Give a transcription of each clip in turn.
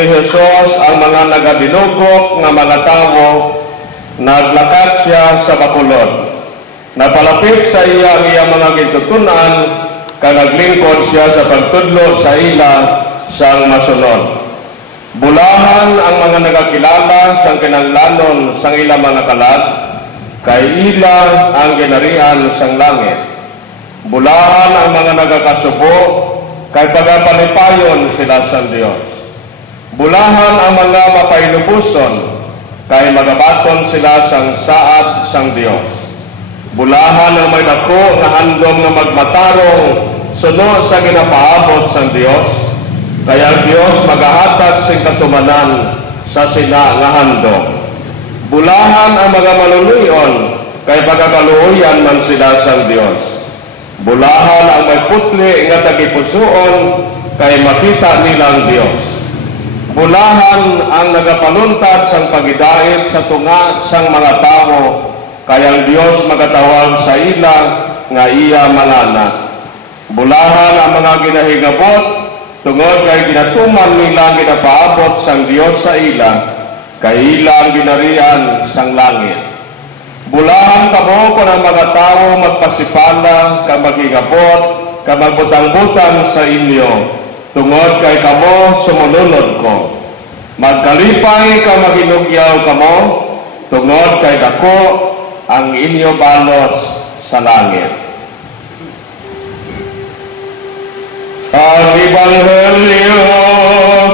ni Jesus ang mga nagadinugok nga mga tawo, naglakad siya sa bakulod. Napalapit sa iya ang iyang mga gitutunan, kag naglingkod siya sa pagtudlo sa ila sang masunod. Bulahan ang mga nagakilala sang kinahanglanon sang ilang mga kalag, kay ila ang ginarihan sang langit. Bulahan ang mga nagakasubo, kay pagapalipayon sila sang Dios. Bulahan ang mga mapailubuson, kay magabaton sila sang saad sang Dios. Bulahan ang may dako nga handom nga magmatarong sunod sa ginapaabot sang Dios, kaya ang Dios magahatag sing katumanan sa sina nga handom. Bulahan ang mga maluluyon, kay pagakaluoyan man sila sang Dios. Bulahan ang may putli nga tagipusoon, kay makita nilang Dios. Bulahan ang nagapaluntad sang pagidait sa tunga sang mga tao, kaya ang Dios magatawag sa ila nga iya manana. Bulahan ang mga ginahigabot, tungod kay ginatuman nila ginapaabot sang Dios sa ila, kay ila ang ginarian sang langit. Bulahan kamo kung ang mga tao magpasipala, ka maghigabot, ka magbutang-butang sa inyo, tungod kay kamo sumununod ko. Magkalipay ka maginugyaw kamo, tungod kay dako ang inyo balos sa langit. Ang Ebanghelyo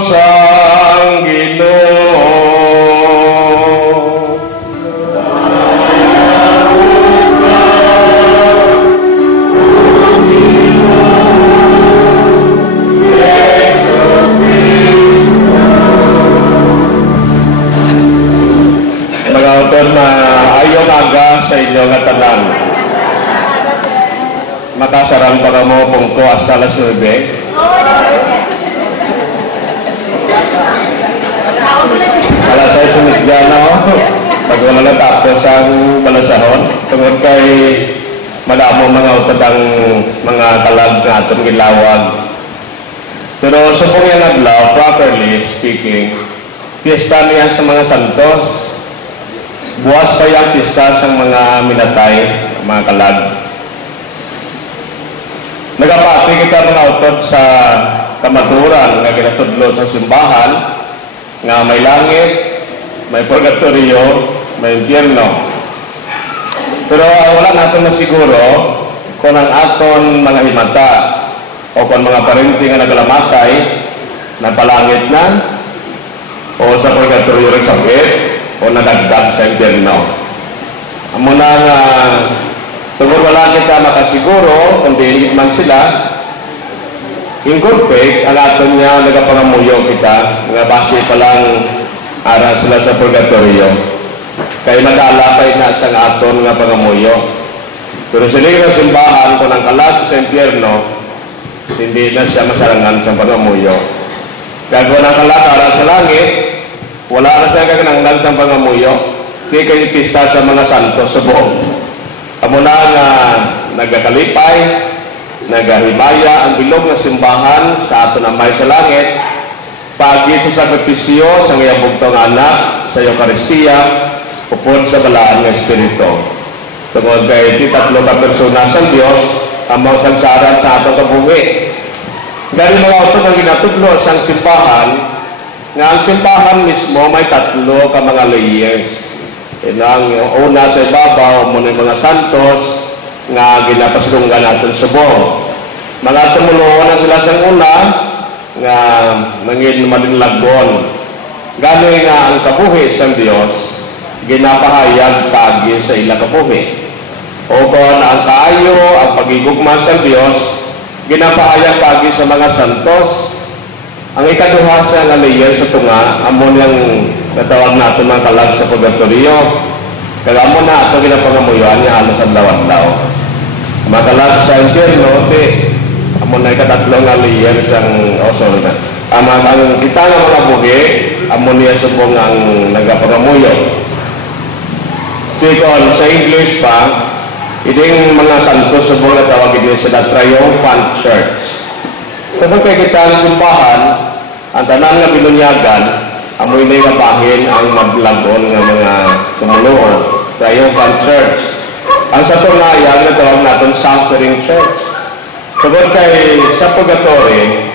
sang Ginoo. Mga ayong aga sa inyo nga tanan. Makasarang pa mo pungko hasta alas 9. Alas 6 sumidyano, pag wala na tapos ang balasahon, tungod kay madamo mga utad ang mga kalag na atong gilawag. Pero sa pong yung adlaw, properly speaking, piyesta niya sa mga santos, buwas pa yung piyesta sa mga minatay, mga kalag. Nagapati kita mga utod sa kamaturan nga ginatudlo sa simbahan nga may langit, may purgatorio, may impyerno. Pero wala natin na siguro kung ang aton mga himata o kung mga parinti nga nagalamatay na palangit na o sa purgatorio rin sakit o nadagdag sa impyerno. Amo na nga tungkol wala kita makasiguro kung dinig man sila, in good faith, ang aton niya nagapangamuyo kita, nga base pa lang ara sila sa purgatorio. Kaya nag-alakay na sa aton nga pangamuyo. Pero sa ligang simbahan, kung ang kalag sa impyerno, hindi na siya masarangan sa pangamuyo. Kaya kung ang kalag ara sa langit, wala na siya kagananglan sa pangamuyo, hindi kayo pista sa mga santos sa buong. Amo na nga nagakalipay, nagahimaya ang bilog na simbahan sa ato na may sa langit, pagi sa sakripisyo sa ngayang bugtong anak sa Eucharistia, upod sa balaan ng Espiritu. Tungod kay di tatlo ka persona sa Dios ang mga sansaran sa ato kabuhi. Gani mga auto ng ginatudlo sa simbahan, nga ang simbahan mismo may tatlo ka mga layers. Ang una sa ibabaw muna mga santos nga ginapasulungan natin sa buong. Mga tumuluan na sila sa una nga mangin malinlagon. Gano'y nga ang kabuhi sa Diyos ginapahayag pagi sa ila kabuhi. O kung ang kaayo, ang pagigugma sa Diyos ginapahayag pagi sa mga santos. Ang ikaduha sa nga layer sa tunga, amon yung natawag natin mga kalag sa purgatorio. Kaya amon na ito ginapangamuyuan niya halos ang lawan-law. Mga kalag sa impyerno, amon na ikatatlo nga layer sang sorry na. Ang kita nga mga buhi, amon niya subong ang nagapangamuyo. Sikon sa English pa, iding mga santos subong na tawag ito sa Triumphant Church. Kapag kay kita ang simbahan, ang tanan nga binunyagan, amoy na yung bahin ang maglagon ng mga tumuloon sa iyong church. Ang sa tunaya, natawag natin suffering church. Sagot kay sa purgatory,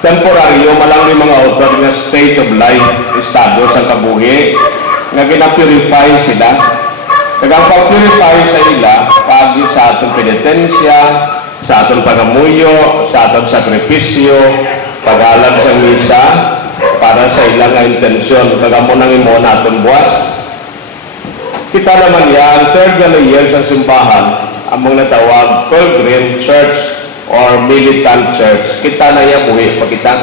temporaryo malang yung mga author nga state of life, estado sa kabuhi, nga ginapurify sila. Kagang pag-purify sa ila, pag sa atong penitensya, sa atong pangamuyo, sa atong sakripisyo, pag-alag sa misa, para sa ilang nga intensyon, kagang mo nang imo na atong buwas. Kita naman yan, third na year sa simbahan, among natawag pilgrim church or militant church. Kita na yan, buhi pa kita.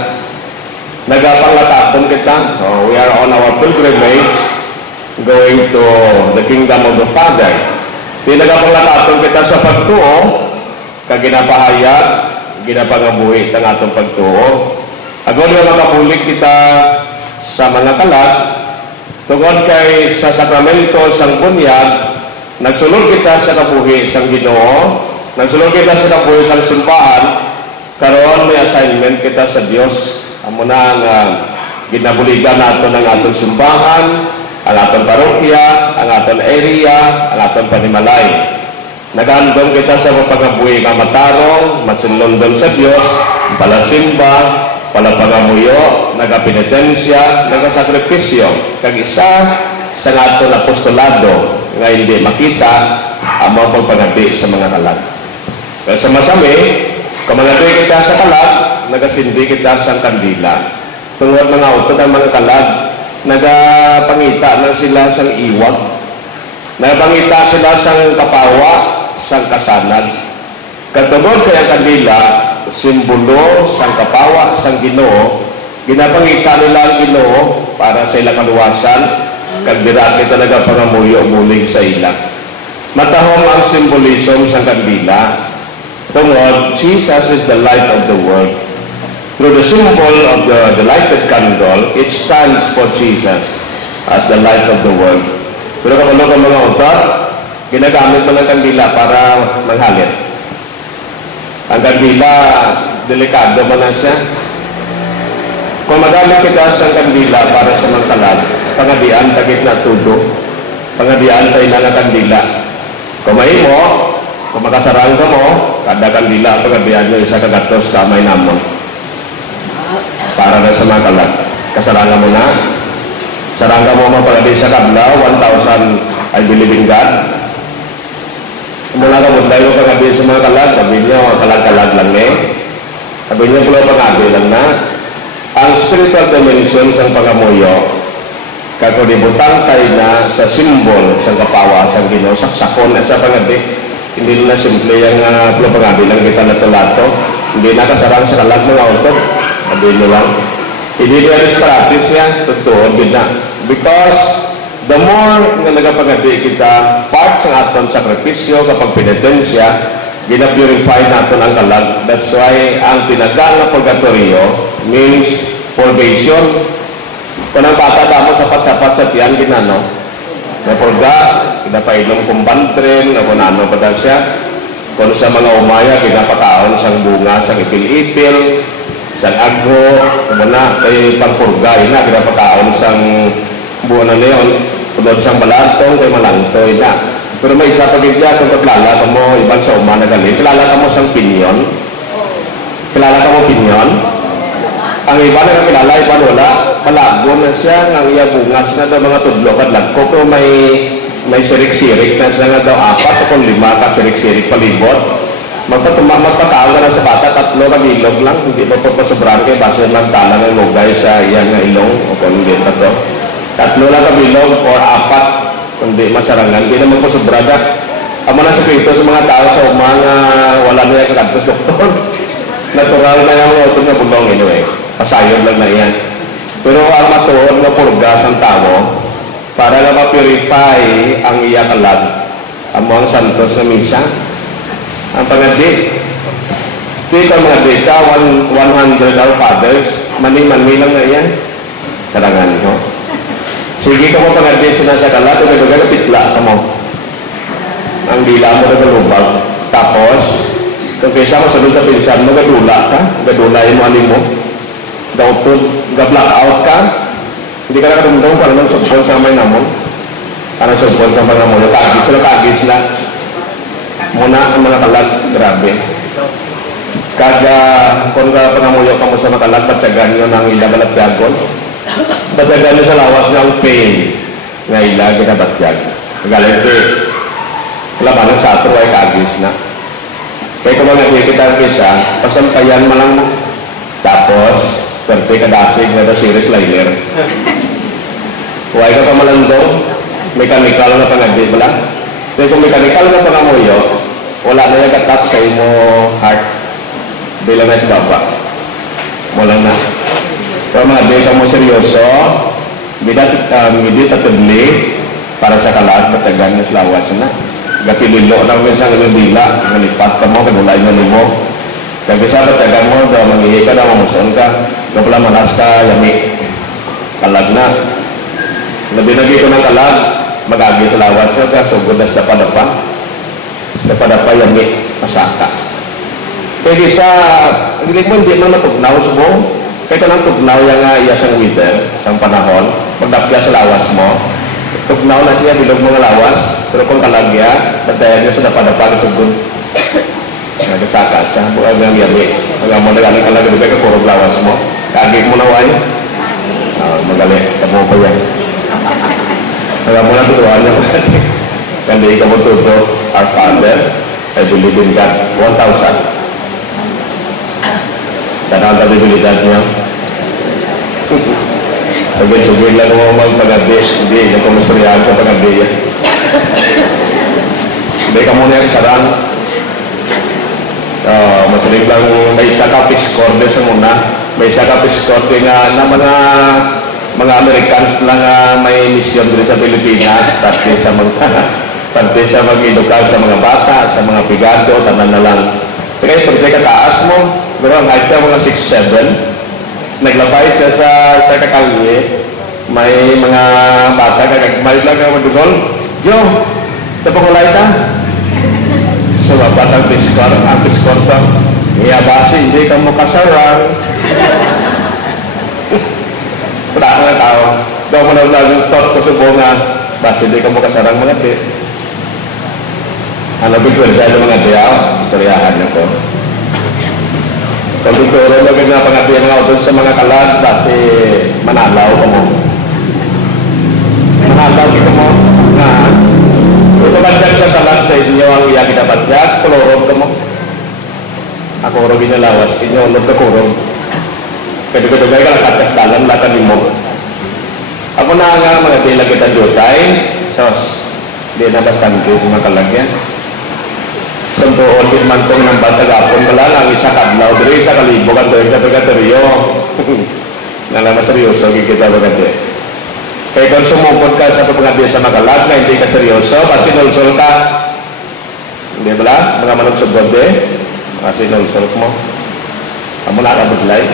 Nagapanglatapon kita. So, we are on our pilgrimage going to the kingdom of the Father. Nagapanglatapon kita sa pagtuo, kaginapahayag, ginapangabuhi ng atong pagtuo. Agod nga makabulik kita sa mga kalat, tungod kay sa sakramento sang bunyag, nagsulod kita sa kabuhi sang Ginoo, nagsulod kita sa kabuhi sang simbahan, karon may assignment kita sa Dios. Amo na nga ginabuligan nato ng atong simbahan, ang atong parokya, ang atong area, ang atong panimalay. Nagandong kita sa pagkabuhi nga matarong, matsulondon sa Dios, palasimba, palapangamuyo, nagapinitensya, nagasakripisyo. Kag isa sa aton apostolado nga hindi makita ang mga pagpagabi sa mga kalat. Kaya sa masami, kamagabi kita sa kalat, nagasindi kita sa kandila. Tungod mga utod ang mga kalat, nagapangita na sila sang iwag. Nagapangita sila sang kapawa, sang kasanag. Katungod kaya kandila, simbolo sang kapawa sang Ginoo, ginapangita nila ang Ginoo para sa ilang kaluwasan, kag dira kita nagapangamuyo mulig sa ila. Matahom ang symbolism sang kandila. Tungod, Jesus is the light of the world. Through the symbol of the lighted candle, it stands for Jesus as the light of the world. Pero kapag ang mga author, ginagamit mo ng kandila para maghalit. Ang kandila, delikado mo na siya. Kung magamit kita sa kandila para sa mga kalat, pangadian tagit na tudo. Pangadian tayo na ng kandila. Kung may mo, kung makasarang ka mo, kada kandila, pangadian mo isa kagatos sa may namon. Para na sa mga kalat. Kasarangan mo na. Sarangga mo mapagadi sa kabla, 1,000 I believe in God. Mula ka mula yung pag-abi sa mga kalag, sabi niyo, kalag-kalag lang eh. Sabi niyo, pula pag-abi lang na. Ang spiritual dimension sa pangamuyo, kakulibutang tayo na sa simbol sa kapawa, sa Ginoo, saksakon at sa pag-abi. Hindi na simple yung pula pag-abi lang kita natulato. Hindi na kasarang sa kalag mga utod. Sabi niyo lang. Hindi na rin practice yan, totoo, din na. Because the more nga nagapagadi kita, part sa aton sakripisyo kapag penitensya, ginapurify natin ang kalag. That's why ang tinagal na purgatorio means purgation. Kung ang bata mo sapat-sapat sa tiyan, ginano, na purga, kinapainom kumbantrin, na kung ano pa daw siya. Kung sa mga umaya, kinapataon sang bunga, sang ipil-ipil, sang agro, kumuna, kay pangpurga, ina, kinapataon sang buwan na leon, punod siyang balantong, kay malantoy na. Pero may isa pagigya, kung kakilala ka mo, ibang sa umana galing, kilala ka mo siyang pinyon? Kilala ka mo pinyon? Ang iba na kakilala, iba wala, malago na siya, ang iya bungas na daw mga tudlo at lagko, pero may sirik-sirik na siya nga daw 4 o 5 ka sirik-sirik palibot. Magpatao ka na sa bata, 3 ka ilog lang, hindi pa pasobrang kayo, base lang talang ang lugay sa iyang ilong, o kung hindi pa to. 3 lang ka bilog or 4, kundi masarangan, hindi naman pasobra ka. Amo na sekreto sa mga tao sa umang wala na yung kakagtos doktor. Natural na yung utod na bulong anyway, pasayod lang na yan. Pero ang matuod na purgas ang tao, para na ma-purify ang iya kalag, amo ang santos na misa. Ang pangadi, dito mga data, 100 our fathers, mani-mani lang na yan. Sarangan ko. Sige ka mo pangadi sinasa kalat, o gano'n pitla ka mo. Ang dila mo na galubag. Tapos, kung kaysa mo sa doon sa pinsan mo, gadula ka, gadula yung mali mo. dautod, ga-blackout ka, hindi ka nakarundong para nang subpon sa may namon. Parang subpon sa mga mulo. Kagis na. Muna ang mga kalag, grabe. Kada, kung ka pangamuyo ka mo sa mga kalag, batyagan nyo ng ilang kalagyagon. Batyagan nyo sa lawas ng pain nga ilang kinabatyag. Galing ko, labanan sa atro ay kagis na. Kaya kung mga kita ang kisa, pasampayan mo lang mo. Tapos, swerte kadasig na ito series liner. Huwag ka pa malandong, mechanical na pangadi mo lang. Kaya kung mechanical na pangamuyo, wala na yung katap sa imo heart. Bilang na sa baba. Wala na. Kaya mga di ka mo seryoso, hindi tatubli para sa kalat, matagan na slawas na. Gatililo lang minsan ng bila, nalipat ka mo, kanulay mo mo. Kaya bisa matagan mo, daw manghihi ka, daw mamuson ka, daw pala malas ka, yami. Kalag na. Nabinagi ko ng kalag, magagi sa lawas na ka, sugod na sa padapa. Sa padapa, yami, masaka. Kaya bisa, hindi mo matugnaw sa mo. Kaya ka nang tugnaw yung iyasang wither, isang panahon, pagdapya sa lawas mo, tugnaw na siya bilog mga lawas, pero kung kalagya, patayan niya sa dapadapa sa sugod. Nagkasaka siya, buwan ng yami. Hanggang mo nagaling kalagya, di ba ka puro lawas mo? Kagig mo na why? Magaling, tamo pa yan. Hanggang mo na tutuan niya. Kandi ka mo tuto, our Father, I believe in God, 1,000. Tanang ang tabibilidad niya. Sabihin lang mo magpagabi. Hindi, nagkumusurihan ka pagabi yan. Hindi ka muna yung sarang. Masalig lang, may isa ka piscorde sa muna. May isa ka piscorde nga na mga Americans lang may mission din sa Pilipinas. Pati sa mag-edukal sa mga bata, sa mga pigado, tanan na lang. Kaya pag kataas mo, pero ang height ka mga 6'7", naglabay siya sa kakalye, may mga bata, kagagmay lang ka madugol, yo, sa pangulay ka? Sa batang piskor ka, iyabasi, hindi ka mo kasarang. Wala ka na tao. Daw mo na tot ko sa bunga, basi hindi ka mo kasarang mga di. Ano bigyan siya ng mga diyaw, istoryahan niyo ko. Kung ituro na ganda pangabi mga utod sa mga kalag, basi manalaw ka mo. Manalaw ka mo na ito bandag sa kalag sa inyo ang iyang kinabadyag, kulorog ka mo. Ako ro ginalawas, inyo ulog ka kurog. Kadugay ka lang katas dalan, latan mo. Ako na nga mga bilang kita jutay, sos, di na bastante sa mga kalag yan. Tentuon din man kong ng batagapon ka lang, ang isa kadlaw, diri isa kalibo ka doon sa pagkateriyo. Nga naman seryoso, kita bagati. Kaya kung sumupot ka sa pagkabi sa makalag na hindi ka seryoso, kasi nulsol ka. Hindi ba lang? Mga manugsugod kasi nulsol mo. Amo na ka budlay.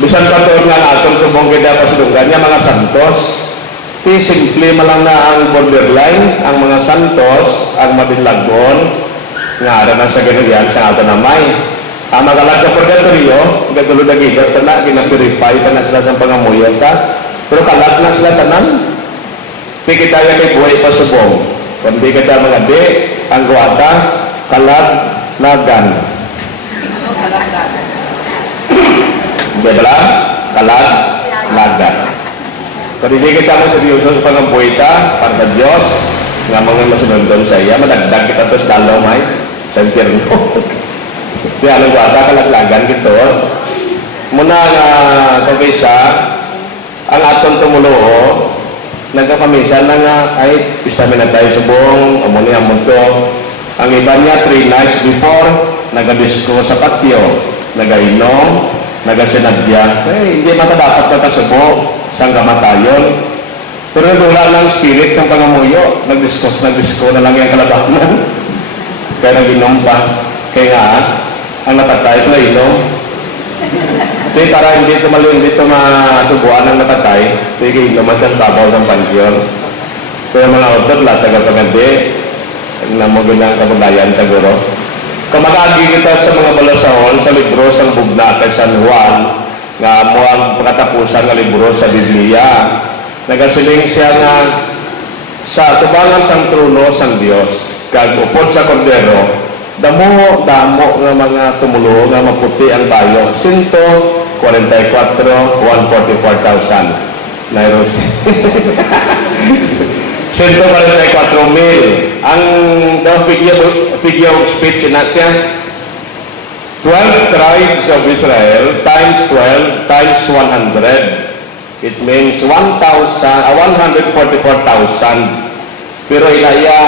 Bisan pa doon nga natin subong kita pasidunggan niya, mga santos. Simple malang na ang borderline, ang mga santos, ang madilagon, nga ada na sa ganyan sa ato na may. Ang magalag sa purgatorio, gatulod na gigas ka na, ginapurify ka na sila sa pangamuyan ka, pero kalat na sila tanan. Di kita nga kay buhay pasubong. Kundi kita mga di, ang guwata, kalat, lagan. Di ba lang? Kalat, lagan. Kung hindi kita mo seryoso sa pangamuhay ka, para sa Diyos, nga mga masunod sa iya, madagdag kita to sa dalaw may, sa impyerno. Di alam ko ata kalaglagan kito. Muna nga kagaysa, ang aton tumulo, nagkapamisan na nga, ay, isa na tayo subong, umuni ang mundo. Ang iba niya, 3 nights before, nagadisko sa patio, nagainom, nagasinadya. Hindi matadapat ka kasubo, sang kamatayon. Pero wala lang spirit ng pangamuyo. Nag-disco na lang yung kalabanan. Kaya nag-inom pa. Kaya nga, ang natatay ko inom. Kasi para hindi ito masubuan ang natatay, sige, inuman sa babaw ng pansyon. Kaya mga autor, lahat taga-pagandi, namugin ng kabagayan taguro. Kung magagi kita sa mga balasahon, sa libro, sa Bugnatay, San Juan, nga mo ang pagkatapusan nga libro sa Biblia. Nagasiling siya nga sa tubangan sang trono sang Dios kag upod sa kordero damo nga mga tumulo nga maputi ang bayo 144,000 Nairos 144,000 ang figure of speech na siya 12 tribes of Israel times 12 times 100. It means 144,000. Pero ilaya